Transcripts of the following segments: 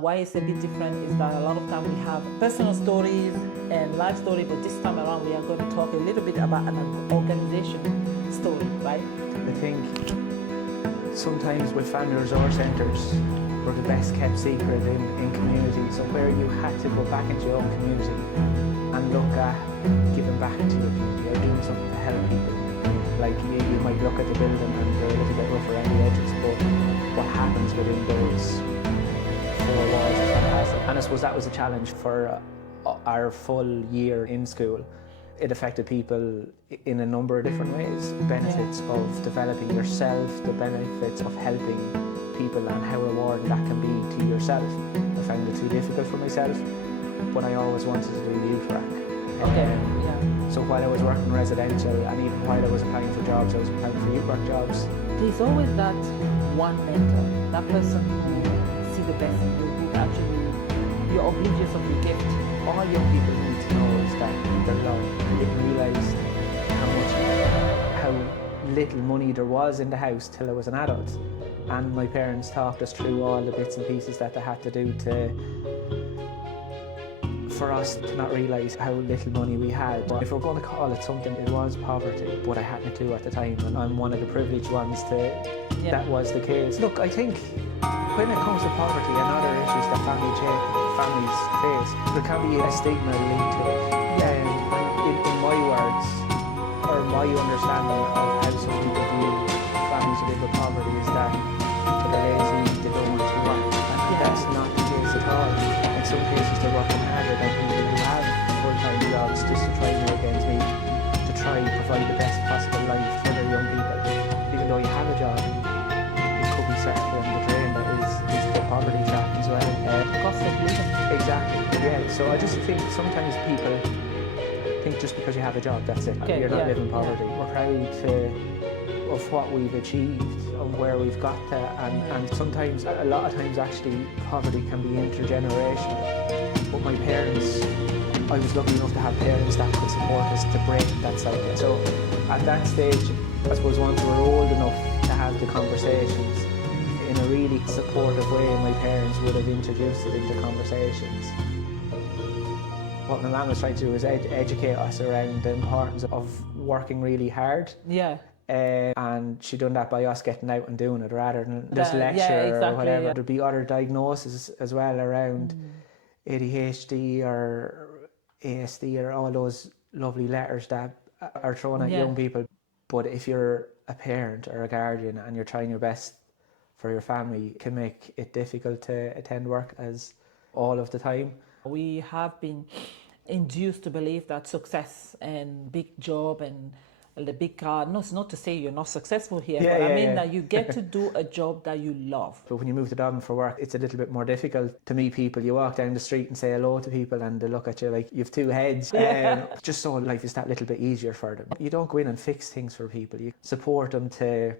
Why it's a bit different is that a lot of time we have personal stories and life story, but this time around we are going to talk a little bit about an organization story, right? I think sometimes with family resource centres, we're the best kept secret in communities, and where you had to go back into your own community and look at giving back into your community or doing something to help people. Like you might look at the building and they're a little bit rough around the edges, but what happens within those four walls is fantastic. And I suppose that was a challenge for our full year in school. It affected people in a number of different ways. Benefits of developing yourself, the benefits of helping people, and how rewarding that can be to yourself. I found it too difficult for myself, but I always wanted to do youth work. So while I was working residential, and even while I was applying for jobs, I was applying for youth work jobs. There's always that one mentor, that person who sees the best in you, who actually, you're oblivious of your gift. All young people need to know is that they're loved. I didn't realise how little money there was in the house till I was an adult. And my parents talked us through all the bits and pieces that they had to do for us to not realise how little money we had. But if we're going to call it something, it was poverty, but I hadn't a clue at the time, and I'm one of the privileged ones that was the case. Look, I think when it comes to poverty and other issues that families face, there can be a stigma linked to it. In my words, or my understanding of how some people view families who live with poverty is that they're lazy, they don't want to work, and that's not the case at all. In some cases they're working harder than people who have full-time jobs just to try and make ends meet, to try and provide the best possible life for their young people. Even though you have a job, it could be settled in the drain that is the poverty trap as well. Cost of living. Exactly, yeah. So I just think sometimes people think just because you have a job, that's it. You're not living poverty. We're proud of what we've achieved and where we've got to, and sometimes, a lot of times actually, poverty can be intergenerational. But my parents, I was lucky enough to have parents that could support us to break that cycle. So at that stage, I suppose once we were old enough to have the conversations in a really supportive way, my parents would have introduced it into conversations. What my mum was trying to do was educate us around the importance of working really hard. Yeah. And she done that by us getting out and doing it rather than just lecture or whatever. Yeah. There'd be other diagnoses as well around ADHD or ASD or all those lovely letters that are thrown at young people. But if you're a parent or a guardian and you're trying your best for your family, it can make it difficult to attend work as all of the time. We have been induced to believe that success and big job and the big car, no, it's not to say you're not successful here, but I mean that you get to do a job that you love. But when you move to Dublin for work, it's a little bit more difficult to meet people. You walk down the street and say hello to people and they look at you like you've two heads. Just so life is that little bit easier for them. You don't go in and fix things for people. You support them to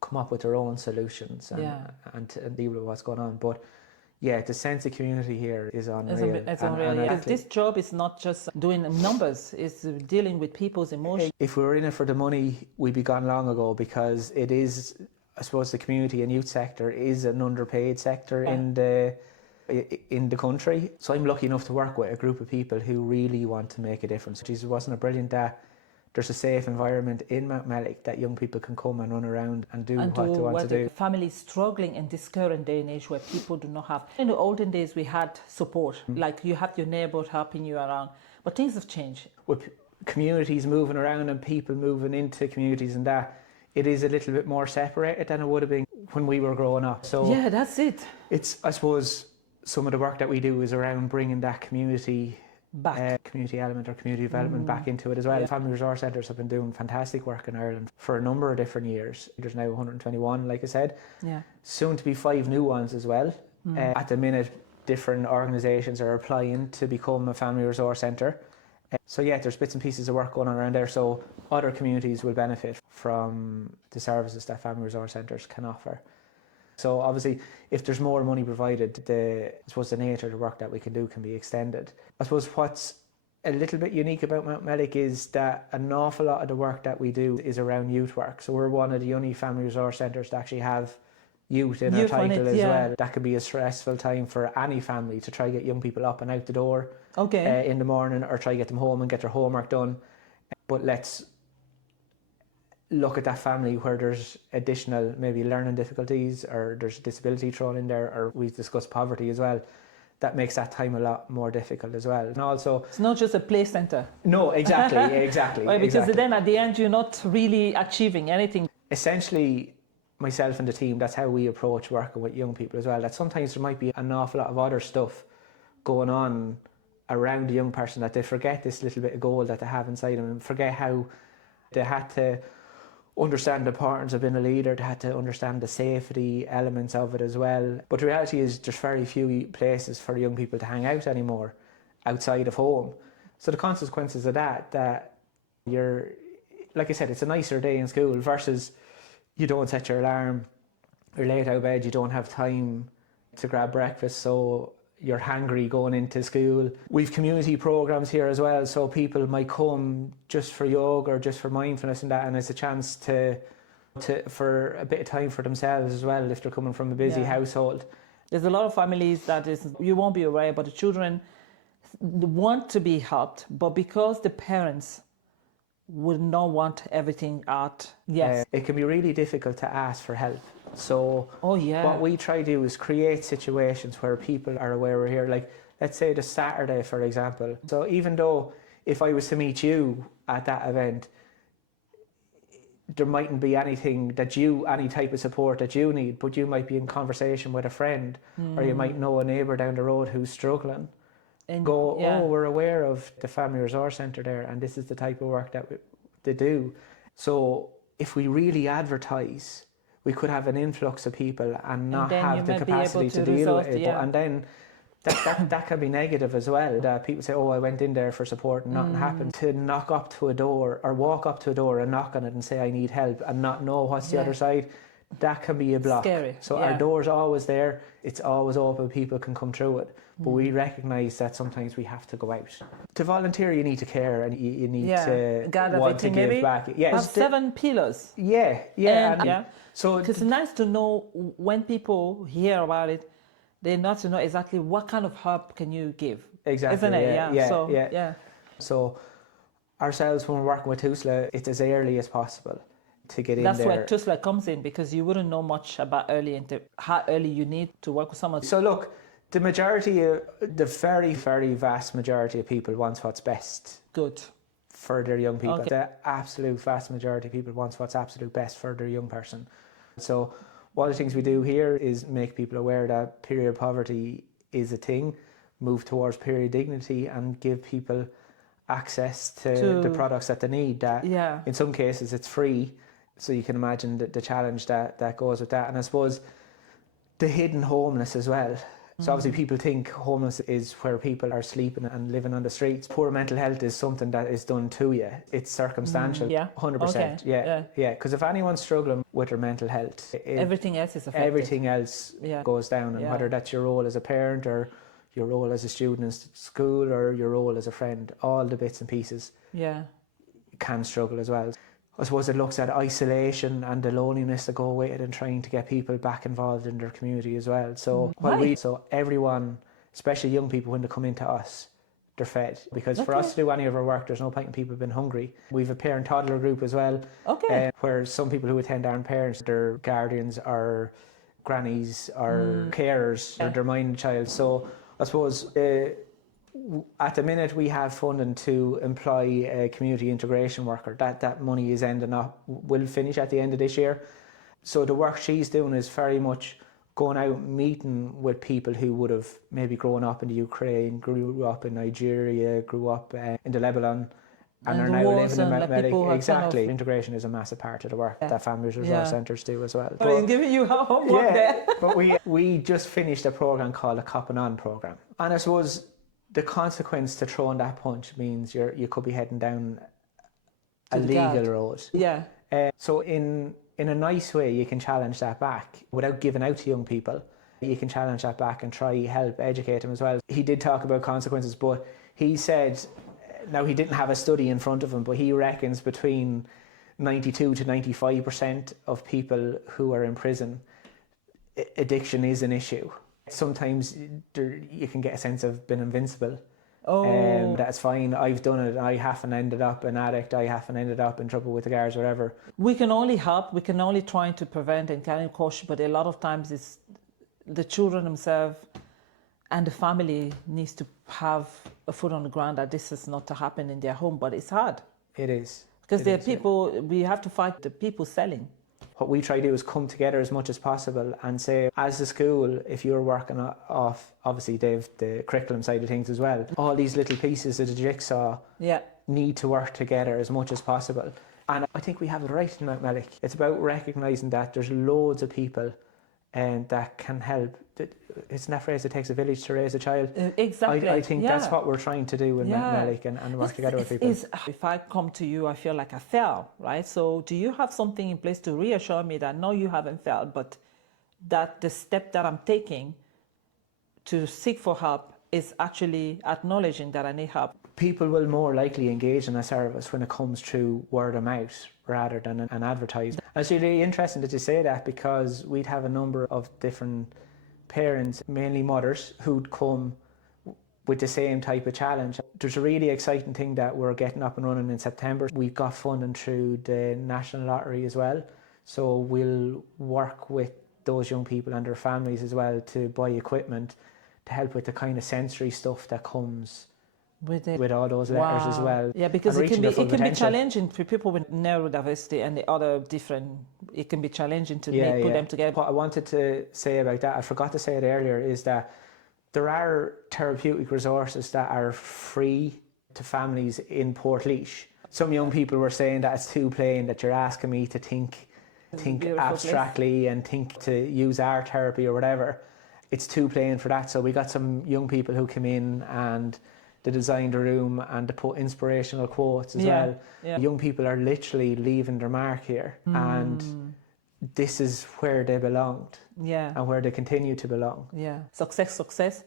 come up with their own solutions and to deal with what's going on. But yeah, the sense of community here is unreal. It's unreal, because this job is not just doing numbers, it's dealing with people's emotions. If we were in it for the money, we'd be gone long ago, because it is, I suppose, the community and youth sector is an underpaid sector in the country. So I'm lucky enough to work with a group of people who really want to make a difference. It wasn't it brilliant that there's a safe environment in Mountmellick that young people can come and run around and do what they want to do. Families struggling in this current day and age where people do not have. In the olden days, we had support, like you had your neighbour helping you around, but things have changed. With communities moving around and people moving into communities and that, it is a little bit more separated than it would have been when we were growing up. So yeah, that's it. It's, I suppose, some of the work that we do is around bringing that community community element or community development back into it as well. Family resource centres have been doing fantastic work in Ireland for a number of different years. There's now 121, like I said. Soon to be 5 new ones as well. At the minute, different organisations are applying to become a family resource centre. So yeah, there's bits and pieces of work going on around there, so other communities will benefit from the services that family resource centres can offer. So obviously, if there's more money provided, I suppose the nature of the work that we can do can be extended. I suppose what's a little bit unique about Mountmellick is that an awful lot of the work that we do is around youth work. So we're one of the only family resource centres to actually have youth in our Youth on title it, as yeah. well. That could be a stressful time for any family to try to get young people up and out the door Okay. in the morning, or try to get them home and get their homework done. But let's look at that family where there's additional maybe learning difficulties, or there's disability thrown in there, or we've discussed poverty as well. That makes that time a lot more difficult as well. And also, It's not just a play center. no, exactly. Right, because exactly. then at the end you're not really achieving anything. Essentially, myself and the team, that's how we approach working with young people as well. That sometimes there might be an awful lot of other stuff going on around the young person, that they forget this little bit of gold that they have inside them, and forget how they had to understand the importance of being a leader. They had to understand the safety elements of it as well. But the reality is there's very few places for young people to hang out anymore outside of home. So the consequences of that you're, like I said, it's a nicer day in school versus you don't set your alarm, you're late out of bed, you don't have time to grab breakfast, so you're hangry going into school. We've community programs here as well, so people might come just for yoga or just for mindfulness and that, and it's a chance to for a bit of time for themselves as well if they're coming from a busy household. There's a lot of families that you won't be aware, but the children want to be helped, but because the parents would not want everything out. Yes. It can be really difficult to ask for help. So what we try to do is create situations where people are aware we're here. Like, let's say the Saturday, for example. So even though if I was to meet you at that event, there mightn't be anything that any type of support that you need, but you might be in conversation with a friend, or you might know a neighbour down the road who's struggling. And we're aware of the Family Resource Centre there, and this is the type of work that they do. So if we really advertise, we could have an influx of people and not have the capacity to deal with it. And then that can be negative as well. That people say, oh, I went in there for support and nothing happened. To knock up to a door or walk up to a door and knock on it and say, I need help, and not know what's the other side, that can be a block. Scary. So our door's always there. It's always open. People can come through it. But we recognise that sometimes we have to go out. To volunteer, you need to care, and you need to want to give back. Have 7 pillars. So it's nice to know when people hear about it, they not to know exactly what kind of help can you give. Exactly. Isn't it? So ourselves, when we're working with TUSLA, it's as early as possible to get in there. That's where TUSLA comes in, because you wouldn't know much about how early you need to work with someone. So look, the very, very vast majority of people wants what's best. Good. For their young people. Okay. The absolute vast majority of people wants what's absolute best for their young person. So one of the things we do here is make people aware that period poverty is a thing, move towards period dignity, and give people access to the products that they need. That in some cases it's free, so you can imagine the challenge that goes with that. And I suppose the hidden homeless as well. So obviously people think homeless is where people are sleeping and living on the streets. Poor mental health is something that is done to you. It's circumstantial, 100%. Okay. Because if anyone's struggling with their mental health, everything else is affected. Everything else goes down, and whether that's your role as a parent or your role as a student in school or your role as a friend, all the bits and pieces can struggle as well. I suppose it looks at isolation and the loneliness that go with it, and trying to get people back involved in their community as well. So so everyone, especially young people, when they come into us, they're fed. Because for us to do any of our work, there's no point in people being hungry. We've a parent toddler group as well, where some people who attend aren't parents, they're guardians or grannies or carers, or their mind child. So I suppose at the minute we have funding to employ a community integration worker. That money is will finish at the end of this year. So the work she's doing is very much going out meeting with people who would have maybe grown up in the Ukraine, grew up in Nigeria, grew up in the Lebanon, and are now living in Mountmellick. Exactly. Integration is a massive part of the work that Family Resource Centres do as well. I'm giving you homework there. But we just finished a programme called a Copping On programme. And I suppose the consequence to throwing that punch means you could be heading down a legal road. Yeah. So in a nice way, you can challenge that back without giving out to young people. You can challenge that back and try help educate them as well. He did talk about consequences, but he said, now he didn't have a study in front of him, but he reckons between 92 to 95% of people who are in prison addiction is an issue. Sometimes you can get a sense of being invincible. That's fine, I've done it, I haven't ended up an addict, I haven't ended up in trouble with the guards, whatever. We can only help, we can only try to prevent and carry caution, but a lot of times it's the children themselves and the family needs to have a foot on the ground that this is not to happen in their home, but it's hard. It is. Because there are people, we have to fight the people selling. What we try to do is come together as much as possible and say, as a school, if you're working off, obviously they've the curriculum side of things as well, all these little pieces of the jigsaw need to work together as much as possible. And I think we have it right in Mountmellick. It's about recognising that there's loads of people that can help. It's that phrase, it takes a village to raise a child. Exactly. I think that's what we're trying to do in Mountmellick and work together with people. If I come to you, I feel like I fell, right? So do you have something in place to reassure me that no, you haven't failed, but that the step that I'm taking to seek for help is actually acknowledging that I need help? People will more likely engage in a service when it comes through word of mouth rather than an advertisement. It's really interesting that you say that, because we'd have a number of different parents, mainly mothers, who'd come with the same type of challenge. There's a really exciting thing that we're getting up and running in September. We've got funding through the National Lottery as well, so we'll work with those young people and their families as well to buy equipment to help with the kind of sensory stuff that comes with all those letters as well. Yeah, because it can be challenging for people with neurodiversity and the other different, it can be challenging to put them together. What I wanted to say about that, I forgot to say it earlier, is that there are therapeutic resources that are free to families in Portlaoise. Some young people were saying that it's too plain, that you're asking me to think abstractly and think to use art therapy or whatever. It's too plain for that. So we got some young people who came in and they designed a room and they put inspirational quotes as well. Yeah. Young people are literally leaving their mark here, and this is where they belonged and where they continue to belong. Yeah, success.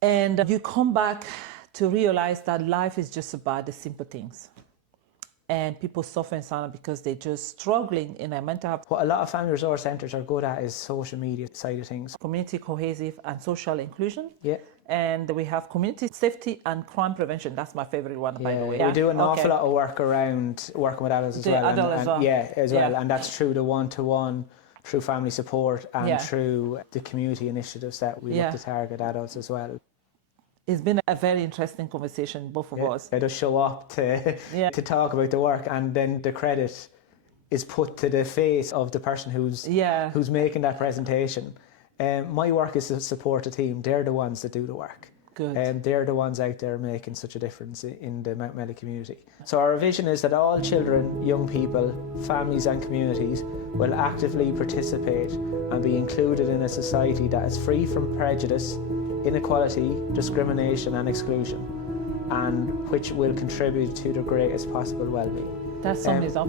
And you come back to realize that life is just about the simple things. And people suffer in silence because they're just struggling in a mental health. What a lot of family resource centres are good at is social media side of things. Community cohesive and social inclusion. Yeah. And we have community safety and crime prevention. That's my favourite one, by the way. We do an awful lot of work around working with adults as well. Yeah, as well. And that's through the one-to-one, through family support and through the community initiatives that we look to target adults as well. It's been a very interesting conversation, both of us. They just show up to talk about the work, and then the credit is put to the face of the person who's making that presentation. My work is to support a team. They're the ones that do the work. Good. And they're the ones out there making such a difference in the Mountmellick community. So our vision is that all children, young people, families and communities will actively participate and be included in a society that is free from prejudice, inequality, discrimination and exclusion, and which will contribute to their greatest possible well-being. That sums it up.